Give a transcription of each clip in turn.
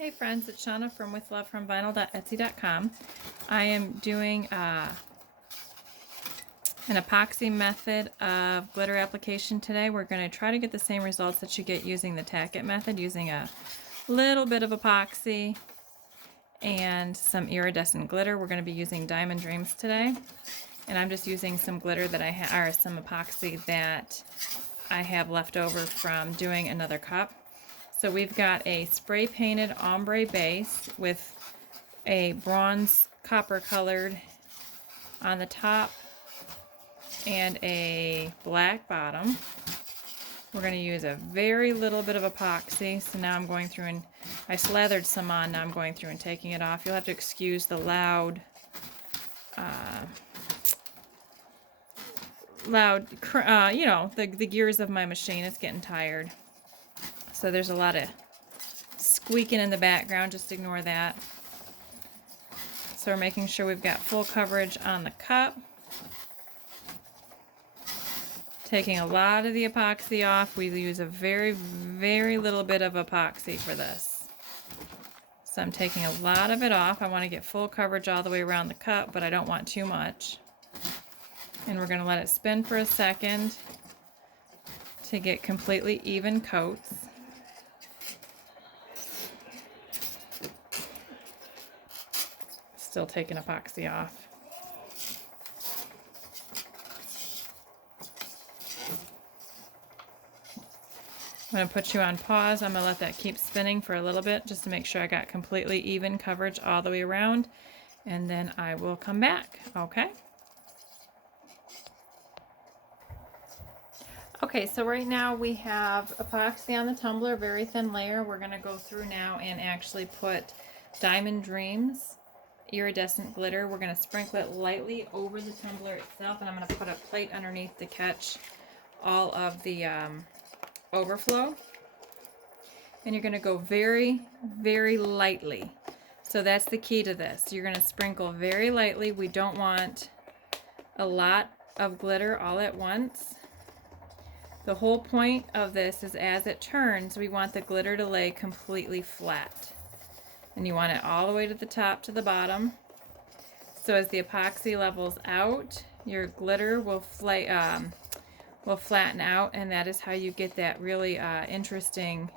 Hey friends, it's Shauna from withlovefromvinyl.etsy.com. I am doing an epoxy method of glitter application today. We're going to try to get the same results that you get using the Tack method, using a little bit of epoxy and some iridescent glitter. We're going to be using Diamond Dreams today. And I'm just using some glitter that or some epoxy that I have left over from doing another cup. So we've got a spray painted ombre base with a bronze copper colored on the top and a black bottom. We're going to use a very little bit of epoxy. So now I'm going through and I slathered some on. Now I'm going through and taking it off. You'll have to excuse the loud you know, the gears of my machine. It's getting tired. So there's a lot of squeaking in the background. Just ignore that. So we're making sure we've got full coverage on the cup. Taking a lot of the epoxy off. We use a very, very little bit of epoxy for this. So I'm taking a lot of it off. I want to get full coverage all the way around the cup, but I don't want too much. And we're going to let it spin for a second to get completely even coats. Still taking epoxy off. I'm going to put you on pause. I'm going to let that keep spinning for a little bit just to make sure I got completely even coverage all the way around. And then I will come back, okay? Okay, so right now we have epoxy on the tumbler, very thin layer. We're going to go through now and actually put Diamond Dreams iridescent glitter. We're going to sprinkle it lightly over the tumbler itself, and I'm going to put a plate underneath to catch all of the overflow. And you're going to go very, very lightly. So that's the key to this. You're going to sprinkle very lightly. We don't want a lot of glitter all at once. The whole point of this is as it turns, we want the glitter to lay completely flat. And you want it all the way to the top to the bottom. So as the epoxy levels out, your glitter will flatten out, and that is how you get that really interesting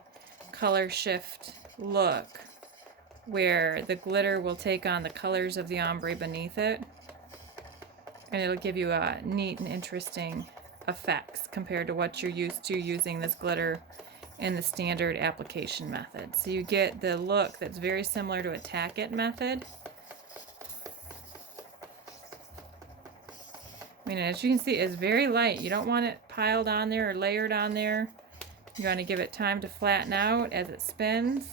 color shift look, where the glitter will take on the colors of the ombre beneath it, and it'll give you a neat and interesting effects compared to what you're used to using this glitter in the standard application method. So you get the look that's very similar to a Tack method. I mean, as you can see, it's very light. You don't want it piled on there or layered on there. You want to give it time to flatten out as it spins.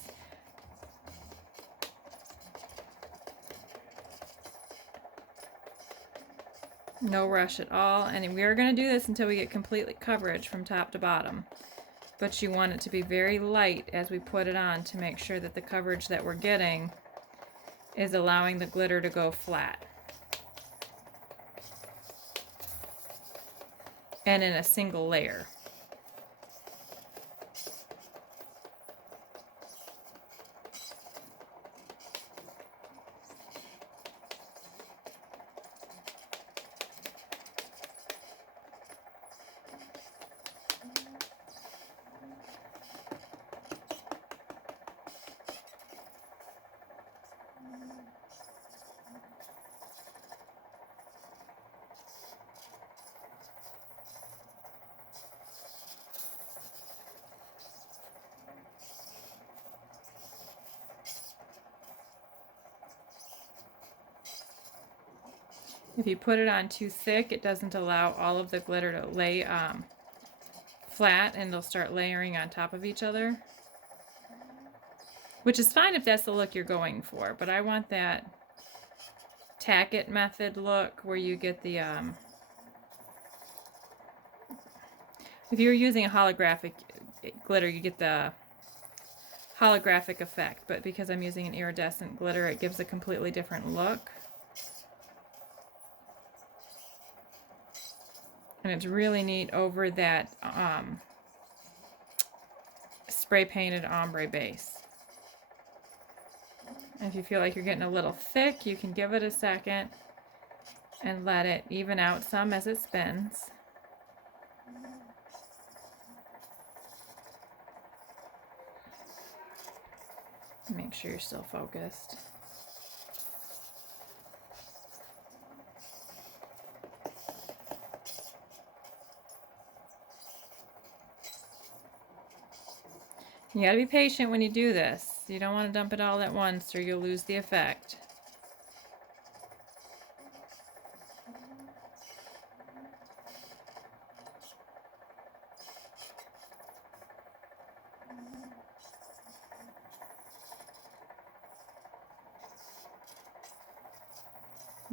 No rush at all. And we are going to do this until we get complete coverage from top to bottom. But you want it to be very light as we put it on to make sure that the coverage that we're getting is allowing the glitter to go flat. And in a single layer. If you put it on too thick, it doesn't allow all of the glitter to lay flat, and they'll start layering on top of each other. Which is fine if that's the look you're going for, but I want that Tack It method look where you get the, if you're using a holographic glitter, you get the holographic effect, but because I'm using an iridescent glitter, it gives a completely different look. And it's really neat over that spray painted ombre base. If you feel like you're getting a little thick, you can give it a second and let it even out some as it spins. Make sure you're still focused. You gotta be patient when you do this. You don't want to dump it all at once or you'll lose the effect.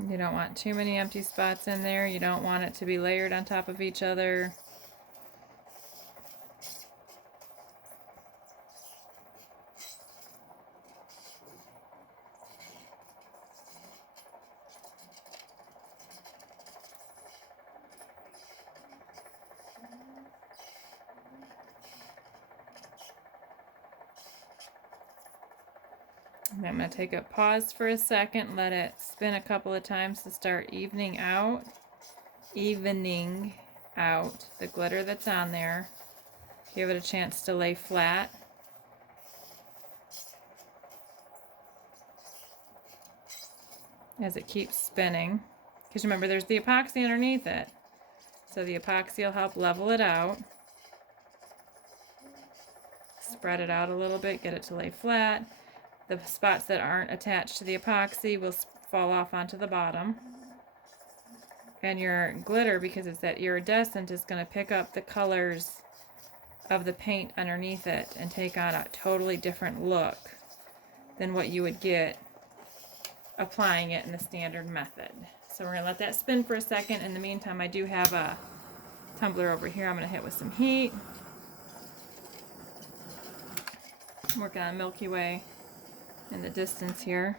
You don't want too many empty spots in there. You don't want it to be layered on top of each other. And I'm going to take a pause for a second, let it spin a couple of times to start evening out the glitter that's on there. Give it a chance to lay flat. As it keeps spinning. Because remember, there's the epoxy underneath it. So the epoxy will help level it out. Spread it out a little bit, get it to lay flat. The spots that aren't attached to the epoxy will fall off onto the bottom. And your glitter, because it's that iridescent, is going to pick up the colors of the paint underneath it and take on a totally different look than what you would get applying it in the standard method. So we're going to let that spin for a second. In the meantime, I do have a tumbler over here I'm going to hit with some heat. I'm working on Milky Way in the distance here.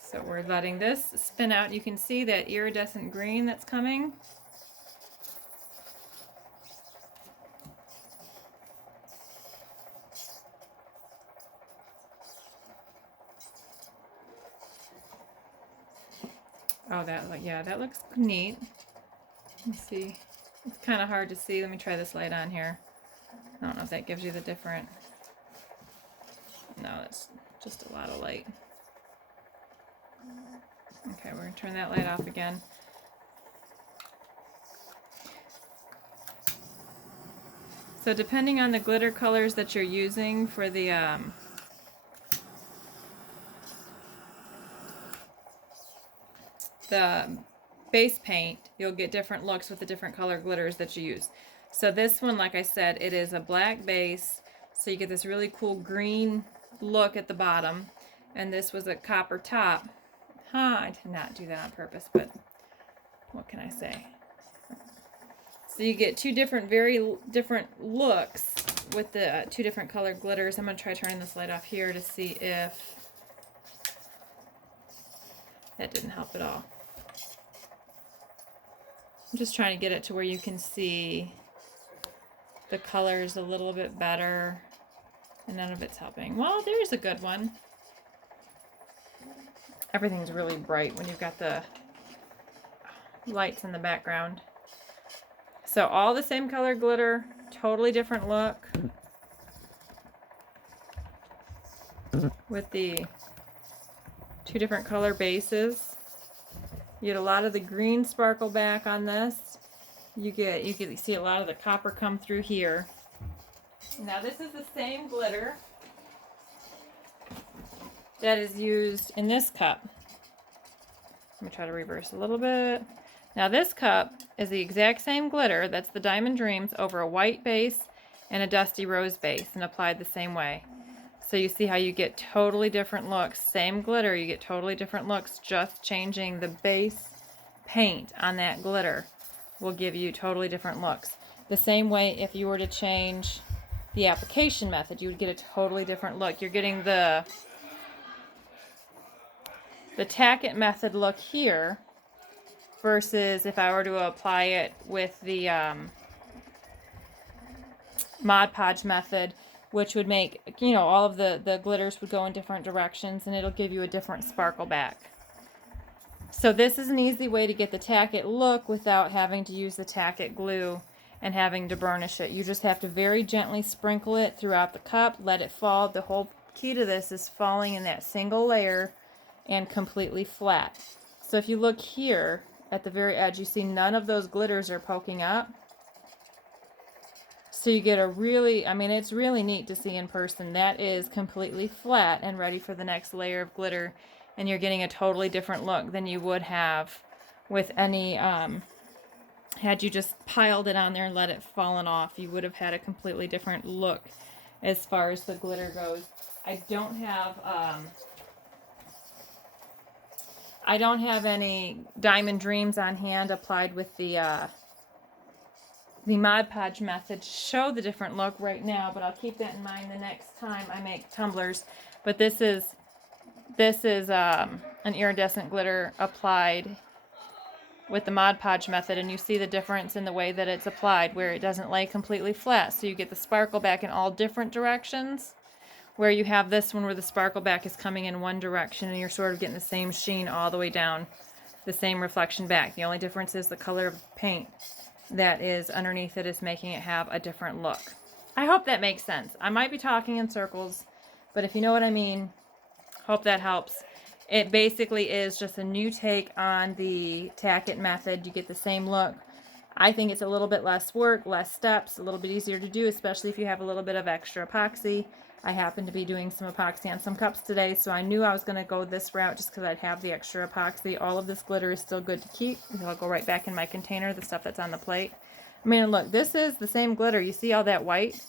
So we're letting this spin out. You can see that iridescent green that's coming. Oh, that looks neat. Let's see. It's kind of hard to see. Let me try this light on here. I don't know if that gives you the different. No, it's just a lot of light. Okay, we're going to turn that light off again. So depending on the glitter colors that you're using for the base paint, you'll get different looks with the different color glitters that you use. So this one, like I said, it is a black base, so you get this really cool green look at the bottom. And this was a copper top. I did not do that on purpose, but what can I say? So you get two different, very different looks with the two different color glitters. I'm going to try turning this light off here to see if that didn't help at all. I'm just trying to get it to where you can see the colors a little bit better, and none of it's helping. Well, there's a good one. Everything's really bright when you've got the lights in the background. So all the same color glitter, totally different look. With the two different color bases. You get a lot of the green sparkle back on this. You can see a lot of the copper come through here. Now this is the same glitter that is used in this cup. Let me try to reverse a little bit. Now this cup is the exact same glitter, that's the Diamond Dreams, over a white base and a dusty rose base, and applied the same way. So you see how you get totally different looks. Same glitter, you get totally different looks. Just changing the base paint on that glitter will give you totally different looks. The same way if you were to change the application method, you would get a totally different look. You're getting the Tack method look here, versus if I were to apply it with the Mod Podge method, which would make, you know, all of the glitters would go in different directions and it'll give you a different sparkle back. So this is an easy way to get the Tack It look without having to use the Tack It glue and having to burnish it. You just have to very gently sprinkle it throughout the cup, let it fall. The whole key to this is falling in that single layer and completely flat. So if you look here at the very edge, you see none of those glitters are poking up. So you get a really, I mean, it's really neat to see in person. That is completely flat and ready for the next layer of glitter. And you're getting a totally different look than you would have with any, had you just piled it on there and let it fallen off. You would have had a completely different look as far as the glitter goes. I don't have any Diamond Dreams on hand applied with the Mod Podge method to show the different look right now, but I'll keep that in mind the next time I make tumblers. But this is an iridescent glitter applied with the Mod Podge method, and you see the difference in the way that it's applied, where it doesn't lay completely flat, so you get the sparkle back in all different directions, where you have this one where the sparkle back is coming in one direction and you're sort of getting the same sheen all the way down, the same reflection back. The only difference is the color of paint that is underneath it is making it have a different look. I hope that makes sense. I might be talking in circles, but if you know what I mean, hope that helps. It basically is just a new take on the Tack It method. You get the same look. I think it's a little bit less work, less steps, a little bit easier to do, especially if you have a little bit of extra epoxy. I happen to be doing some epoxy on some cups today, so I knew I was going to go this route just because I'd have the extra epoxy. All of this glitter is still good to keep. I'll go right back in my container, the stuff that's on the plate. I mean, look, this is the same glitter. You see all that white?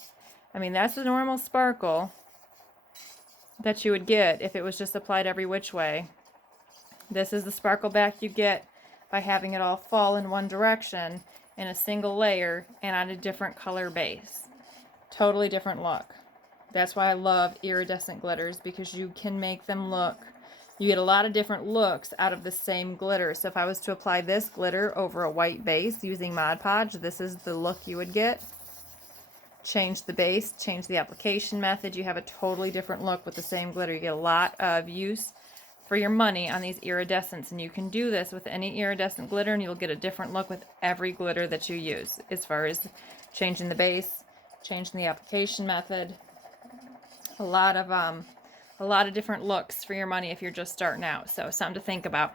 I mean, that's the normal sparkle that you would get if it was just applied every which way. This is the sparkle back you get by having it all fall in one direction in a single layer and on a different color base. Totally different look. That's why I love iridescent glitters, because you can make them look, you get a lot of different looks out of the same glitter. So if I was to apply this glitter over a white base using Mod Podge, this is the look you would get. Change the base, change the application method, you have a totally different look with the same glitter. You get a lot of use for your money on these iridescents, and you can do this with any iridescent glitter and you'll get a different look with every glitter that you use, as far as changing the base, changing the application method. A lot of different looks for your money if you're just starting out. So something to think about.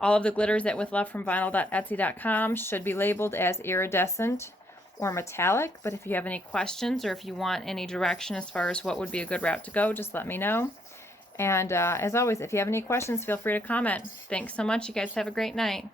All of the glitters at withlovefromvinyl.etsy.com should be labeled as iridescent or metallic, but if you have any questions or if you want any direction as far as what would be a good route to go, just let me know. And as always, if you have any questions, feel free to comment. Thanks so much. You guys have a great night.